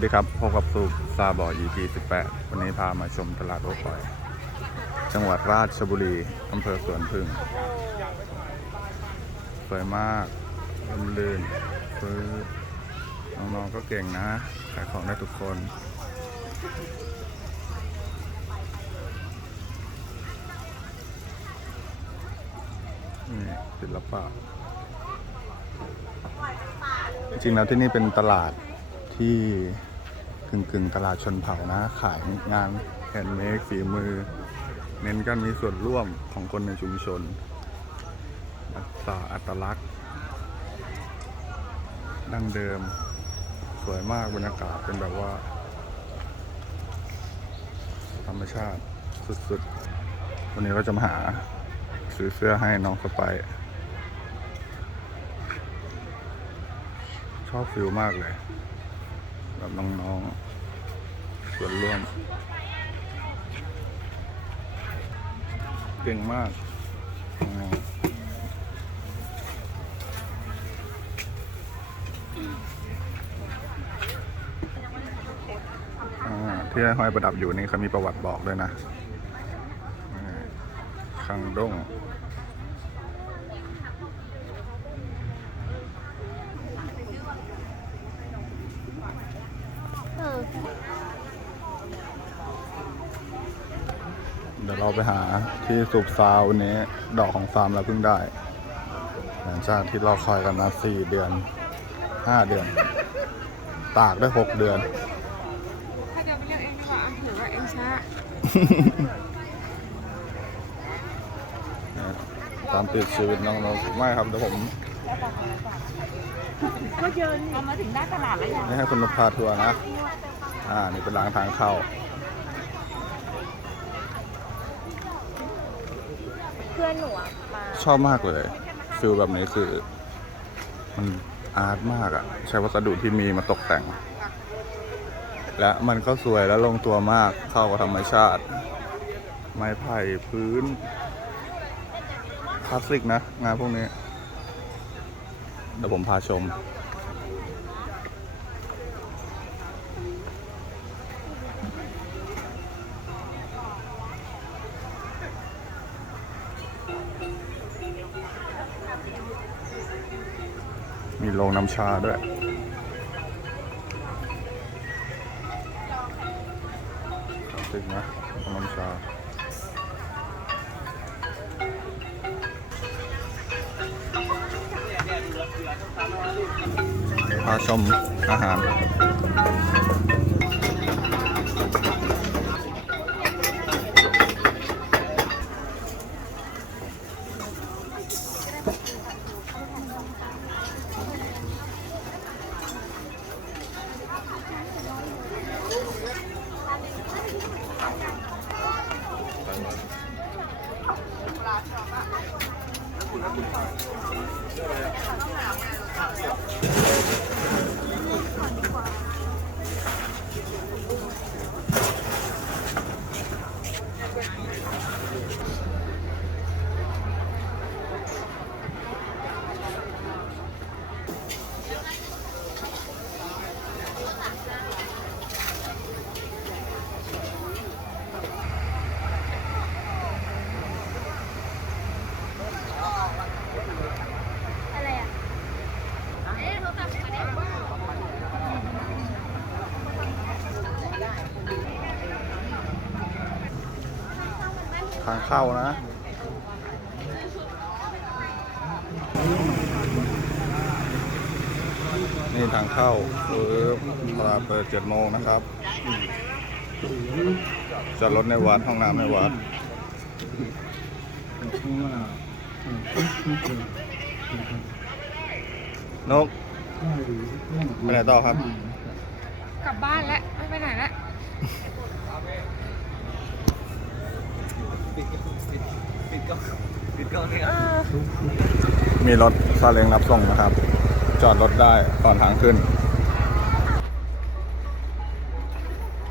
วัสดีครับพบกับสูบซาบอ EP 18 วันนี้พามาชมตลาดโอคอย จังหวัดราชบุรีอำเภอสวนพึ่ง สวยมากร่มรื่นฟื้นน้องๆก็เก่งนะ ขายของได้ทุกคน นี่ศิลปะ จริงแล้วที่นี่เป็นตลาดที่ กึ่งกึ่งตลาดชนเผ่านะ ขายงานแฮนด์เมดฝีมือ เน้นการมีส่วนร่วมของคนในชุมชนรักษาอัตลักษณ์ ดั้งเดิม สวยมากบรรยากาศเป็นแบบว่า ธรรมชาติสุดๆ วันนี้เราจะมาหาซื้อเสื้อให้น้องสไปชอบฟิลมากเลย แบบน้องๆส่วนร่วม เก่งมากอ่าที่ห้อยประดับอยู่นี่เขามีประวัติบอกด้วยนะอ่าคังด้ง เออ เดี๋ยวเราไปหาที่สูบซาววันนี้ ดอกของฟาร์มเราเพิ่งได้ หลังจากที่เราคอยกันมาสี่เดือนห้าเดือน ตากได้หกเดือน ถ้าจะไปเลือกเองดีกว่าถือว่าเองช้าตามติดชีวิตน้องๆไม่ครับเดี๋ยวผมก็เยินเอามาถึงหน้าตลาดแล้วยังนี่ให้คุณนพพาทัวร์นะ อ่า นี่เป็นร้านทางเข้า พื่อนหนูอะมาชอบมากเลยฟิลแบบนี้คือ มันอาร์ตมากอะใช้วัสดุที่มีมาตกแต่ง และมันก็สวยและลงตัวมากเข้ากับธรรมชาติ ไม้ไผ่พื้นคลาสสิกนะ งานพวกนี้เดี๋ยวผมพาชม มีโรงน้ำชาด้วยตึกนะโรงน้ำชาพาชมอาหารอะไร good time. างเข้านะนี่ทางเข้าคือเวลาเปิดเจ็ดโมงนะครับจอดรถในวัดห้องน้ำในวัดนกไปไหนต่อครับ กลับบ้านแล้วไม่ไปไหนแล้ว มีรถซาเล้งรับส่งนะครับ จอดรถได้ก่อนทางขึ้น